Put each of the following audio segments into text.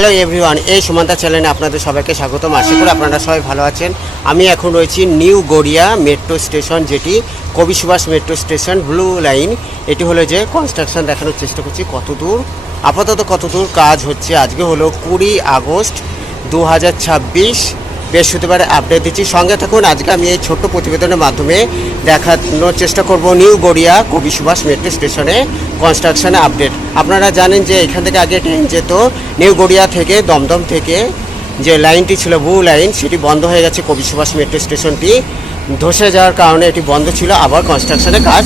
Hello everyone, এই সুমন্তা চ্যানেলে আপনাদের সবাইকে স্বাগতম। আশা করি আপনারা সবাই ভালো আছেন। আমি এখন রয়েছি নিউ গড়িয়া মেট্রো স্টেশন, যেটি Kavi Subhash metro station blue line. এটি হলো যে কনস্ট্রাকশন, দেখানোর চেষ্টা করছি কত দূর আপাতত কত দূর কাজ হচ্ছে। আজকে হলো 20 আগস্ট 2026, বৃহস্পতিবার আপডেট দিচ্ছি, সঙ্গে থাকুন। আজকে আমি এই ছোট্ট প্রতিবেদনের মাধ্যমে দেখানোর চেষ্টা করব নিউ গড়িয়া কবি সুভাষ মেট্রো স্টেশনে কনস্ট্রাকশনে আপডেট। আপনারা জানেন যে এখান থেকে আগে ট্রেন যেত নিউ গড়িয়া থেকে, দমদম থেকে যে লাইনটি ছিল ব্লু লাইন, সেটি বন্ধ হয়ে গেছে। কবি সুভাষ মেট্রো স্টেশনটি ধসে যাওয়ার কারণে এটি বন্ধ ছিল, আবার কনস্ট্রাকশনের কাজ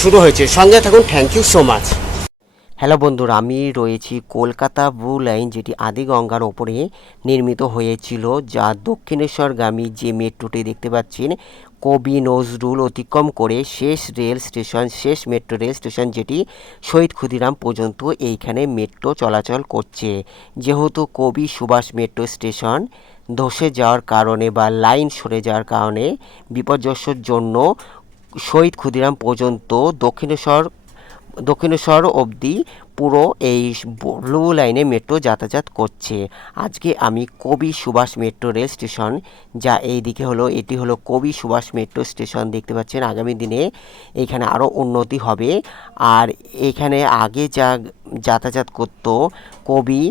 শুরু হয়েছে। সঙ্গে থাকুন, thank you so much. Hello বন্ধুরা, আমি রয়েছি কলকাতা ব্লু লাইন, যেটি আদি গঙ্গার ওপরে নির্মিত হয়েছিল, যা দক্ষিণেশ্বরগামী যে মেট্রোটি দেখতে পাচ্ছেন কবি নজরুল অতিক্রম করে শেষ রেল স্টেশন, শেষ মেট্রো রেল স্টেশন, যেটি শহীদ ক্ষুদিরাম পর্যন্ত এইখানে মেট্রো চলাচল করছে। যেহেতু কবি সুভাষ মেট্রো স্টেশন ধসে যাওয়ার কারণে বা লাইন সরে যাওয়ার কারণে বিপর্যস্যর জন্য শহীদ ক্ষুদিরাম পর্যন্ত দক্ষিণেশ্বর অবধি পুরো এই ব্লু লাইনে মেট্রো যাতায়াত করছে। আজকে আমি কবি সুভাষ মেট্রো রেল স্টেশন, যা এই দিকে হলো, এটি হলো কবি সুভাষ মেট্রো স্টেশন দেখতে পাচ্ছেন। আগামী দিনে এখানে আরও উন্নতি হবে। আর এখানে আগে যা যাতায়াত করত কবি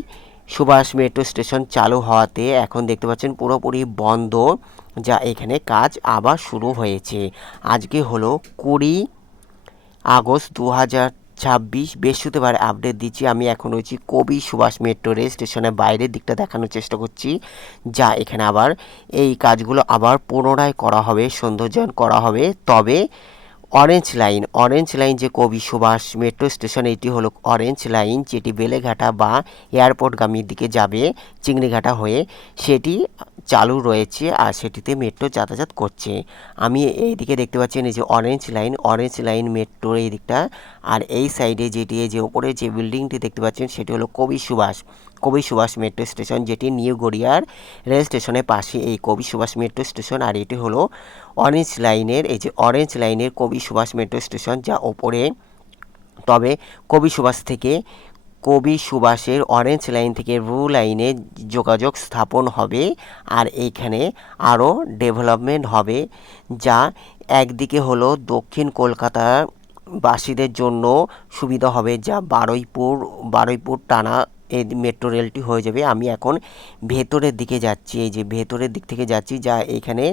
সুভাষ মেট্রো স্টেশন চালু হওয়াতে এখন দেখতে পাচ্ছেন পুরোপুরি বন্ধ, যা এখানে কাজ আবার শুরু হয়েছে। আজকে হলো 20 আগস্ট 2026, বৃহস্পতিবার আপডেট দিচ্ছি। আমি এখন রয়েছি কবি সুভাষ মেট্রো রেল স্টেশনের বাইরের দিকটা দেখানোর চেষ্টা করছি, যা এখানে আবার এই কাজগুলো আবার পুনরায় করা হবে, সৌন্দর্যায়ন করা হবে। তবে অরেঞ্জ লাইন যে কবি সুভাষ মেট্রো স্টেশন, এটি হলো অরেঞ্জ লাইন, যেটি বেলেঘাটা বা এয়ারপোর্টগামীর দিকে যাবে চিংড়িঘাটা হয়ে, সেটি চালু রয়েছে আর সেটিতে মেট্রো যাতায়াত করছে। আমি এই দিকে দেখতে পাচ্ছেন এই যে অরেঞ্জ লাইন মেট্রোর এই দিকটা। আর এই সাইডে যেটি যে ওপরে যে বিল্ডিংটি দেখতে পাচ্ছেন, সেটি হলো কবি সুভাষ মেট্রো স্টেশন, যেটি নিউ গড়িয়ার রেল স্টেশনের পাশে এই কবি সুভাষ মেট্রো স্টেশন। আর এটি হলো অরেঞ্জ লাইনের কবি সুভাষ মেট্রো স্টেশন, যা ওপরে। তবে কবি সুভাষের অরেঞ্জ লাইন থেকে ব্লু লাইনে যোগাযোগ স্থাপন হবে। আর এইখানে আরও ডেভেলপমেন্ট হবে, যা একদিকে হলো দক্ষিণ কলকাতার বাসীদের জন্য সুবিধা হবে, যা বারুইপুর টানা এই মেট্রো রেলটি হয়ে যাবে। আমি এখন ভেতরের দিকে যাচ্ছি, এই যে ভেতরের দিক থেকে যাচ্ছি, যা এখানে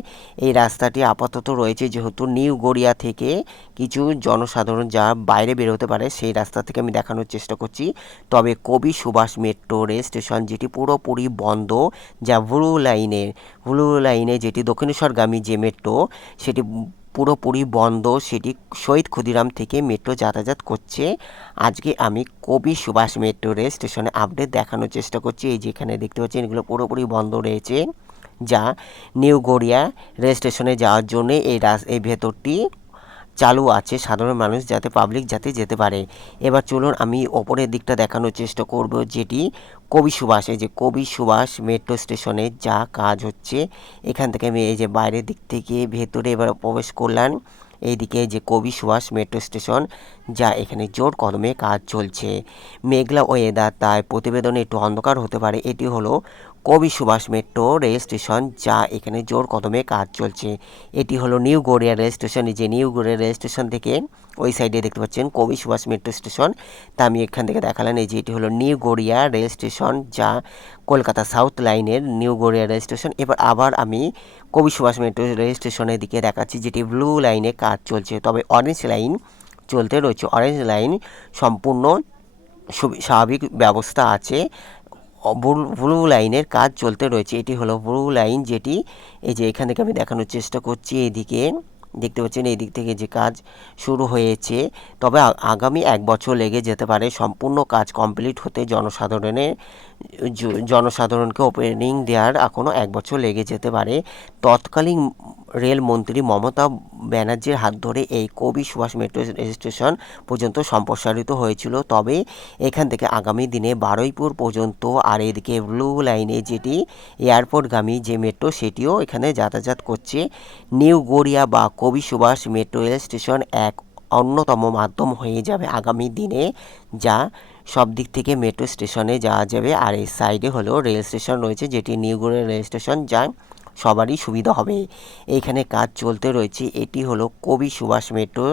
এই রাস্তাটি আপাতত রয়েছে। যেহেতু নিউ গড়িয়া থেকে কিছু জনসাধারণ যা বাইরে বের হতে পারে, সেই রাস্তা থেকে আমি দেখানোর চেষ্টা করছি। তবে কবি সুভাষ মেট্রো রেল স্টেশন, যেটি পুরোপুরি বন্ধ, যা ব্লু লাইনে যেটি দক্ষিণেশ্বরগামী যে মেট্রো, সেটি পুরোপুরি বন্ধ। সেটি শহীদ ক্ষুদিরাম থেকে মেট্রো যাতায়াত করছে। আজকে আমি কবি সুভাষ মেট্রো রেল স্টেশনে আপডেট দেখানোর চেষ্টা করছি। এই যেখানে দেখতে পাচ্ছেন এগুলো পুরোপুরি বন্ধ রয়েছে, যা নিউ গড়িয়া রেল স্টেশনে যাওয়ার জন্য এই ভেতরটি চালু আছে, সাধারণ মানুষ যাতে পাবলিক যাতে যেতে পারে। এবার চলুন আমি ওপরের দিকটা দেখানোর চেষ্টা করব, যেটি এই যে কবি সুভাষ মেট্রো স্টেশনে যা কাজ হচ্ছে। এখান থেকে আমি এই যে বাইরের দিক থেকে ভেতরে এবার প্রবেশ করলাম। এইদিকে যে কবি সুভাষ মেট্রো স্টেশন, যা এখানে জোর কদমে কাজ চলছে। মেঘলা ওয়েদার, তাই প্রতিবেদনে একটু অন্ধকার হতে পারে। এটি হলো Kavi Subhash metro rail station, যা এখানে জোর কদমে কাজ চলছে। এটি হলো নিউ গড়িয়া রেল স্টেশন। যে নিউ গড়িয়া রেল স্টেশন থেকে ওই সাইডে দেখতে পাচ্ছেন কবি সুভাষ মেট্রো স্টেশন। তা আমি এখান থেকে দেখালাম এই যে এটি হলো নিউ গড়িয়া রেল স্টেশন, যা কলকাতা সাউথ লাইনের নিউ গড়িয়া রেল স্টেশন। আবার আমি কবি সুভাষ মেট্রো রেল স্টেশনের দিকে দেখাচ্ছি, যেটি ব্লু লাইনে কাজ চলছে। তবে অরেঞ্জ লাইন চলতে রয়েছে। অরেঞ্জ লাইন সম্পূর্ণ স্বাভাবিক ব্যবস্থা আছে। ব্লু লাইনের কাজ চলতে রয়েছে। এটি হলো ব্লু লাইন, যেটি এই যে এখান থেকে আমি দেখানোর চেষ্টা করছি। এইদিকে দেখতে পাচ্ছেন এই দিক থেকে যে কাজ শুরু হয়েছে। তবে আগামী 1 বছর লেগে যেতে পারে সম্পূর্ণ কাজ কমপ্লিট হতে। জনসাধারণকে ওপেনিং দেওয়ার এখনও 1 বছর লেগে যেতে পারে। তৎকালীন রেলমন্ত্রী মমতা ব্যানার্জির হাত ধরে এই কবি সুভাষ মেট্রো স্টেশন পর্যন্ত সম্প্রসারিত হয়েছিল। তবে এখান থেকে আগামী দিনে বারুইপুর পর্যন্ত, আর এদিকে ব্লু লাইনে যেটি এয়ারপোর্টগামী যে মেট্রো, সেটিও এখানে যাতায়াত করছে। নিউ গড়িয়া বা কবি সুভাষ মেট্রো রেল স্টেশন এক অন্যতম মাধ্যম হয়ে যাবে আগামী দিনে, যা সব দিক থেকে মেট্রো স্টেশনে যাওয়া যাবে। আর এই সাইডে হলো রেল স্টেশন রয়েছে, যেটি নিউ গড়িয়া রেল স্টেশন, যা সবারই সুবিধা হবে। এইখানে কাজ চলতে রয়েছে। এটি হলো কবি সুভাষ মেট্রো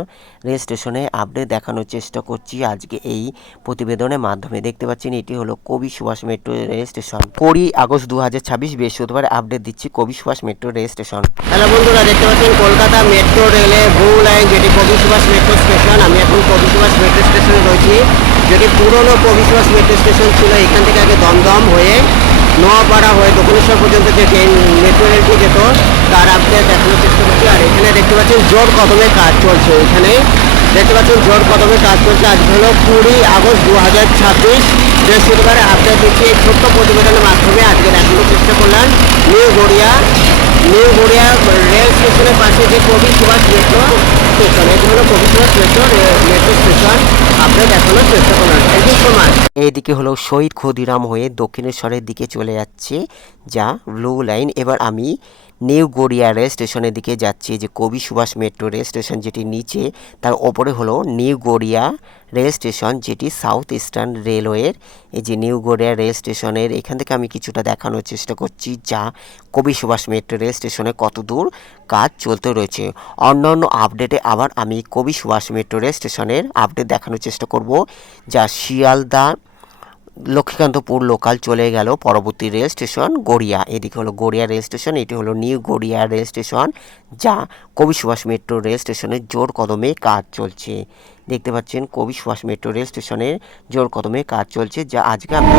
রেল স্টেশনে আপডেট দেখানোর চেষ্টা করছি আজকে এই প্রতিবেদনের মাধ্যমে। দেখতে পাচ্ছেন এটি হলো Kavi Subhash metro rail station. 20 August 2026 বৃহস্পতিবার আপডেট দিচ্ছি Kavi Subhash metro rail station. Hello বন্ধুরা, দেখতে পাচ্ছেন কলকাতা মেট্রো রেলের ব্লু লাইন, যেটি কবি সুভাষ মেট্রো স্টেশন। আমি এখন কবি সুভাষ মেট্রো স্টেশনে রয়েছি, যেটি পুরনো কবি সুভাষ মেট্রো স্টেশন ছিল। এখান থেকে আগে দমদম হয়ে নোয়াপাড়া হয়ে দক্ষিণেশ্বর পর্যন্ত যে ট্রেন মেট্রো রেলটি যেত, তার আপডেট দেখানোর চেষ্টা করছি। আর এখানে দেখতে পাচ্ছেন জোর কদমে কাজ চলছে। এখানে দেখতে পাচ্ছেন জোর কদমে কাজ চলছে। আজ হলো 20 আগস্ট 2026 বৃহস্পতিবার আপডেট দিচ্ছি এই ছোট্ট প্রতিবেদনের মাধ্যমে। আজকে দেখানোর চেষ্টা করলাম নিউ গড়িয়া রেল স্টেশনের পাশে যে কবি সুভাষ মেট্রো স্টেশন, এটি হলো Kavi Subhash metro station update দেখানোর চেষ্টা করলাম। Thank you so much. এইদিকে হলো শহীদ ক্ষুদিরাম হয়ে দক্ষিণেশ্বরের দিকে চলে যাচ্ছে, যা ব্লু লাইন। এবার আমি নিউ গড়িয়া রেল স্টেশনের দিকে যাচ্ছি, যে কবি সুভাষ মেট্রো রেল স্টেশন যেটি নিচে, তার ওপরে হলো নিউ গড়িয়া রেল স্টেশন, যেটি সাউথ ইস্টার্ন রেলওয়ের। এই যে নিউ গড়িয়া রেল স্টেশনের এখান থেকে আমি কিছুটা দেখানোর চেষ্টা করছি, যা কবি সুভাষ মেট্রো রেল স্টেশনে কত দূর কাজ চলতে রয়েছে। অন্যান্য আপডেটে আবার আমি কবি সুভাষ মেট্রো রেল স্টেশনের আপডেট দেখানোর চেষ্টা করব, যা শিয়ালদা লক্ষ্মীকান্তপুর লোকাল চলে গেল পরবর্তী রেল স্টেশন গড়িয়া। এদিকে হলো গড়িয়া রেল স্টেশন, এটি হলো নিউ গড়িয়া রেল স্টেশন, যা কবি সুভাষ মেট্রো রেল স্টেশনের জোর কদমে কাজ চলছে। দেখতে পাচ্ছেন কবি সুভাষ মেট্রো রেল স্টেশনের জোর কদমে কাজ চলছে, যা আজকে আমি